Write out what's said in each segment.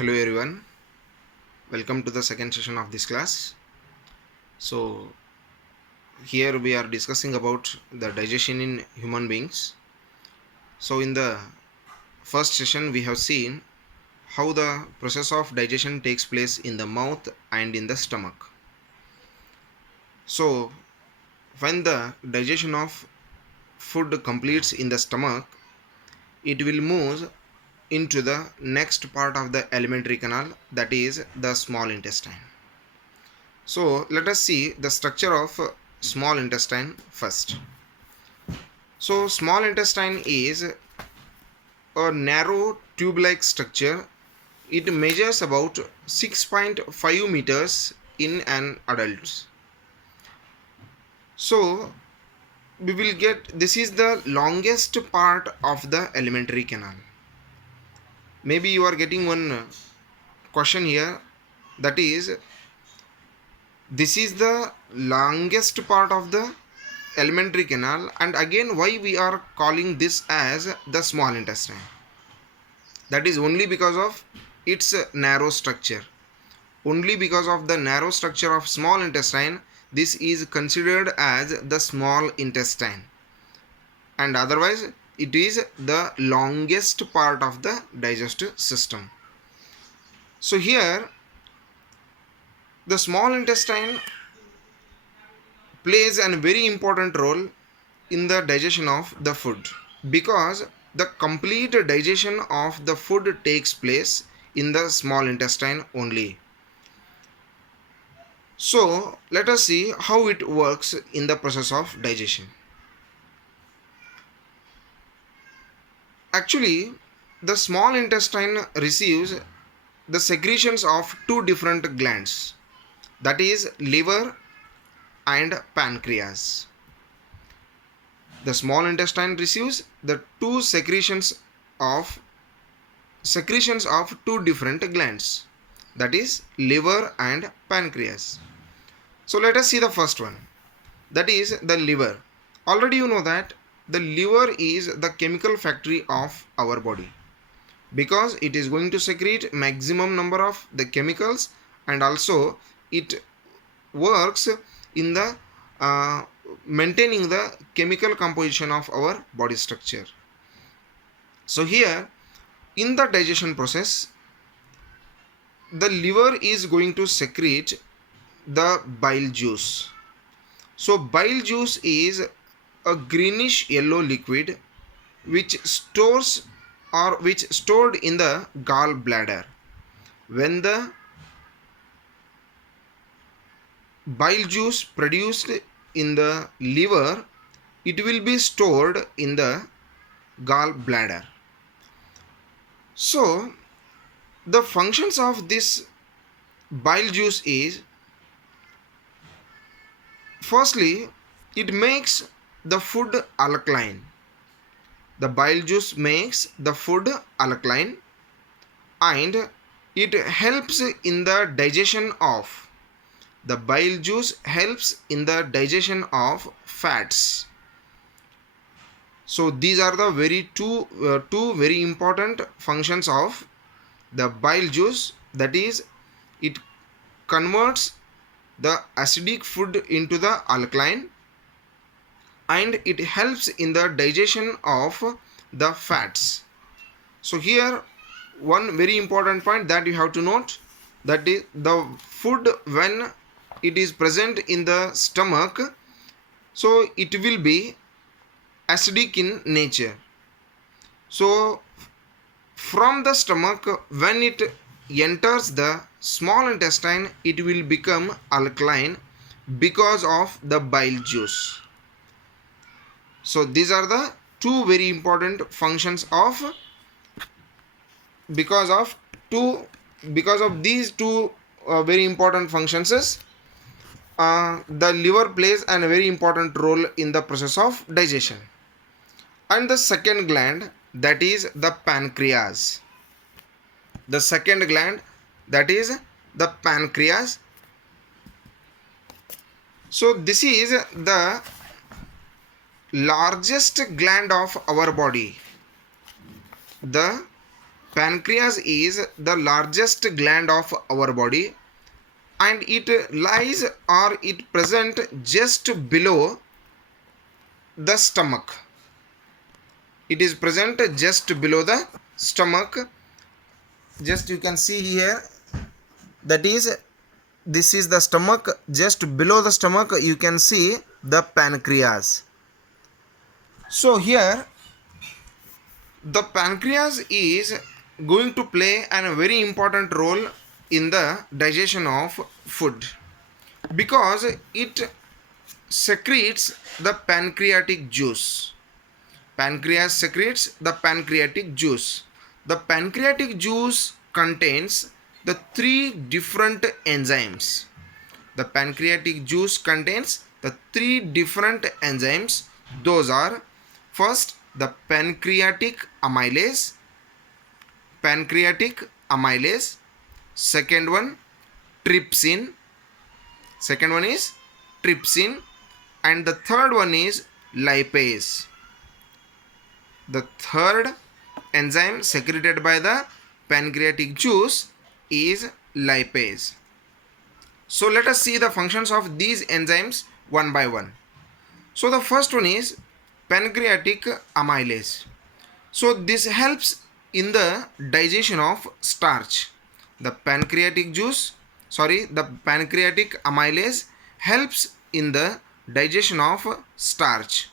Hello everyone, welcome to the second session of this class. So here we are discussing about the digestion in human beings. So in the first session we have seen how the process of digestion takes place in the mouth and in the stomach. So when the digestion of food completes in the stomach, it will move into the next part of the alimentary canal, that is the small intestine. So let us see the structure of small intestine first. So small intestine is a narrow tube-like structure. It measures about 6.5 meters in an adult. So we will get, this is the longest part of the alimentary canal. Maybe you are getting one question here, that is, this is the longest part of the alimentary canal, and again why we are calling this as the small intestine? That is only because of its narrow structure. Only because of the narrow structure of small intestine, this is considered as the small intestine, and otherwise it is the longest part of the digestive system. So here the small intestine plays a very important role in the digestion of the food, because the complete digestion of the food takes place in the small intestine only. So let us see how it works in the process of digestion. Actually, the small intestine receives the secretions of two different glands, that is liver and pancreas. The small intestine receives the two secretions of two different glands, that is liver and pancreas. So let us see the first one, that is the liver. Already you know that the liver is the chemical factory of our body, because it is going to secrete maximum number of the chemicals, and also it works in the maintaining the chemical composition of our body structure. So here in the digestion process, the liver is going to secrete the bile juice. So bile juice is a greenish yellow liquid which stored in the gallbladder. When the bile juice produced in the liver, it will be stored in the gallbladder. So the functions of this bile juice is, firstly, it makes the food alkaline. The bile juice makes the food alkaline, and it helps in the digestion of, the bile juice helps in the digestion of fats. So these are the two very important functions of the bile juice, that is it converts the acidic food into the alkaline, and it helps in the digestion of the fats. So here one very important point that you have to note, that is the food when it is present in the stomach, so it will be acidic in nature. So from the stomach, when it enters the small intestine, it will become alkaline because of the bile juice. So these are the two very important functions of, because of these two very important functions is the liver plays a very important role in the process of digestion. And the second gland, that is the pancreas. The second gland, that is the pancreas. So this is the largest gland of our body. The pancreas is the largest gland of our body, and it lies or it present just below the stomach. It is present just below the stomach. Just you can see here, that is, this is the stomach. Just below the stomach you can see the pancreas. So here the pancreas is going to play a very important role in the digestion of food, because it secretes the pancreatic juice. Pancreas secretes the pancreatic juice. The pancreatic juice contains the three different enzymes. The pancreatic juice contains the three different enzymes. Those are, first, the pancreatic amylase. Second one, trypsin. Second one is trypsin. And the third one is lipase. The third enzyme secreted by the pancreatic juice is lipase. So let us see the functions of these enzymes one by one. So the first one is pancreatic amylase. So this helps in the digestion of starch. The pancreatic amylase helps in the digestion of starch.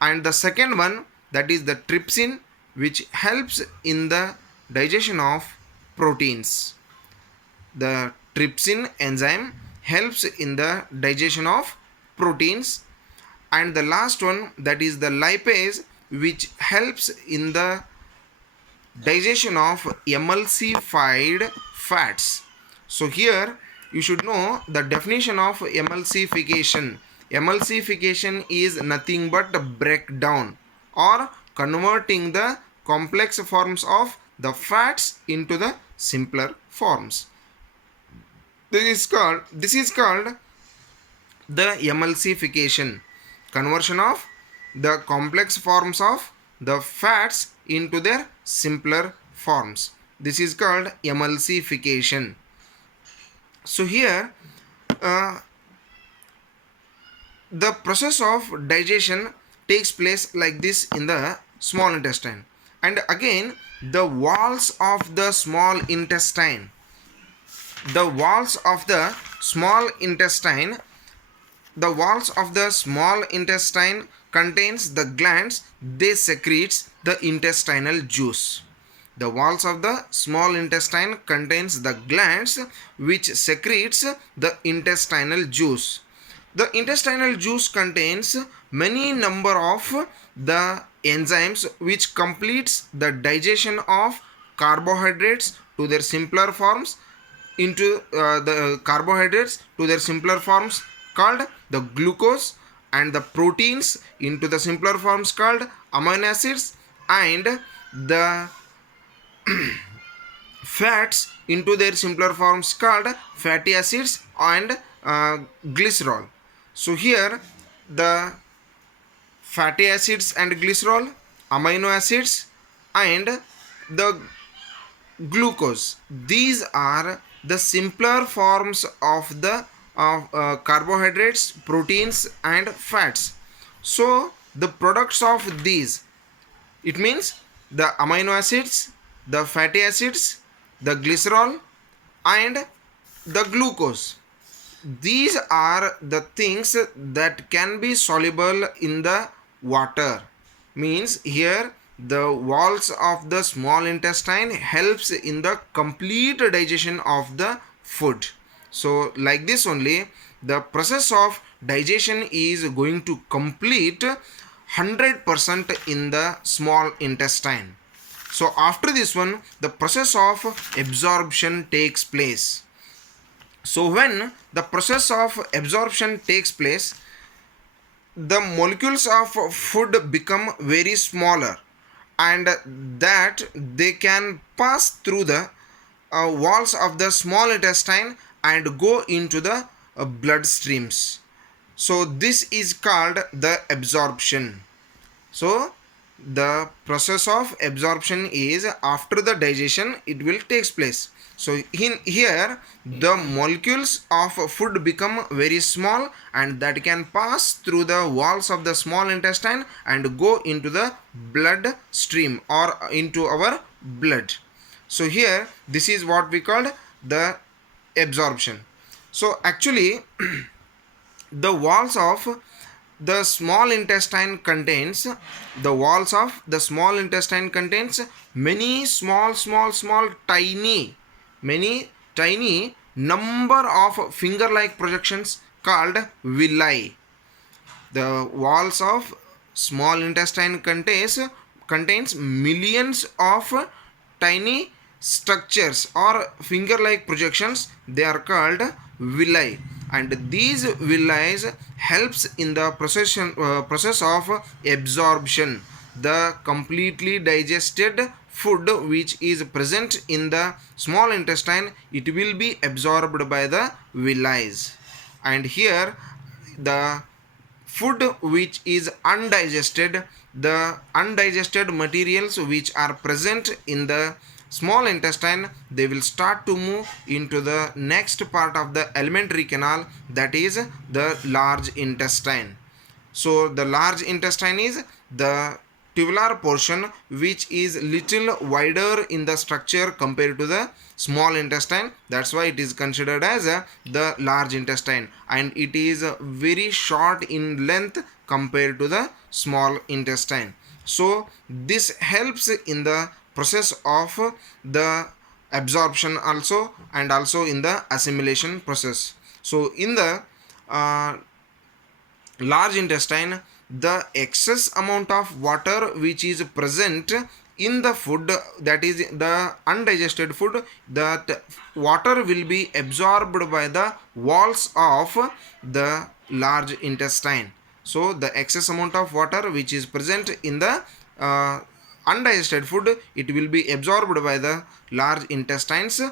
And the second one, that is the trypsin, which helps in the digestion of proteins. The trypsin enzyme helps in the digestion of proteins. And the last one, that is the lipase, which helps in the digestion of emulsified fats. So here you should know the definition of emulsification. Emulsification is nothing but breakdown or converting the complex forms of the fats into the simpler forms. This is called the emulsification, conversion of the complex forms of the fats into their simpler forms. This is called emulsification. So here the process of digestion takes place like this in the small intestine. And again, the walls of the small intestine, contains the glands. They secretes the intestinal juice. The walls of the small intestine contains the glands which secretes the intestinal juice. The intestinal juice contains many number of the enzymes which completes the digestion of carbohydrates to their simpler forms called the glucose, and the proteins into the simpler forms called amino acids, and the fats into their simpler forms called fatty acids and glycerol. So here the fatty acids and glycerol, amino acids and the glucose, these are the simpler forms of the carbohydrates, proteins and fats. So the products of these, it means the amino acids, the fatty acids, the glycerol and the glucose, these are the things that can be soluble in the water. Means here the walls of the small intestine helps in the complete digestion of the food. So like this only the process of digestion is going to complete 100% in the small intestine. So after this one, the process of absorption takes place. So when the process of absorption takes place, the molecules of food become very smaller, and that they can pass through the walls of the small intestine and go into the blood streams. So this is called the absorption. So the process of absorption is after the digestion it will takes place. So in here the molecules of food become very small and that can pass through the walls of the small intestine and go into the blood stream or into our blood. So here this is what we called the absorption. So actually the walls of the small intestine contains many small tiny number of finger like projections called villi. The walls of small intestine contains millions of tiny structures or finger like projections. They are called villi, and these villi helps in the process of absorption. The completely digested food which is present in the small intestine, it will be absorbed by the villi. And here the food which is undigested, the undigested materials which are present in the small intestine, they will start to move into the next part of the alimentary canal, that is the large intestine. So the large intestine is the tubular portion which is little wider in the structure compared to the small intestine. That's why it is considered as the large intestine, and it is very short in length compared to the small intestine. So this helps in the process of the absorption also, and also in the assimilation process. So in the large intestine, the excess amount of water which is present in the food, that is the undigested food, that water will be absorbed by the walls of the large intestine. So the excess amount of water which is present in the undigested food, it will be absorbed by the large intestine's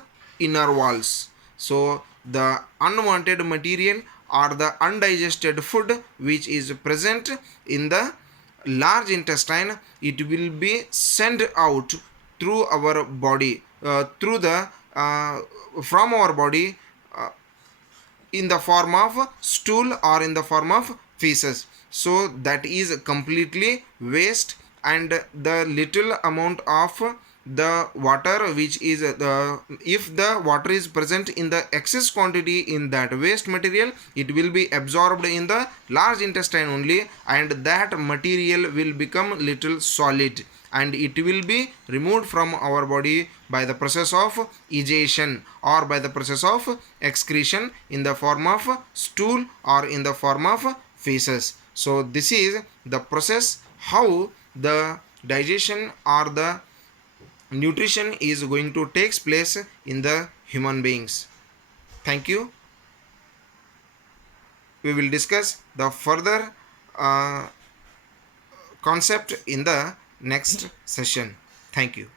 inner walls. So the unwanted material or the undigested food which is present in the large intestine, it will be sent out through our body, through the from our body, in the form of stool or in the form of feces. So that is completely waste, and the little amount of the water which is if the water is present in the excess quantity in that waste material, it will be absorbed in the large intestine only, and that material will become little solid, and it will be removed from our body by the process of egestion or by the process of excretion in the form of stool or in the form of feces. So this is the process how the digestion or the nutrition is going to takes place in the human beings. Thank you. We will discuss the further concept in the next session. Thank you.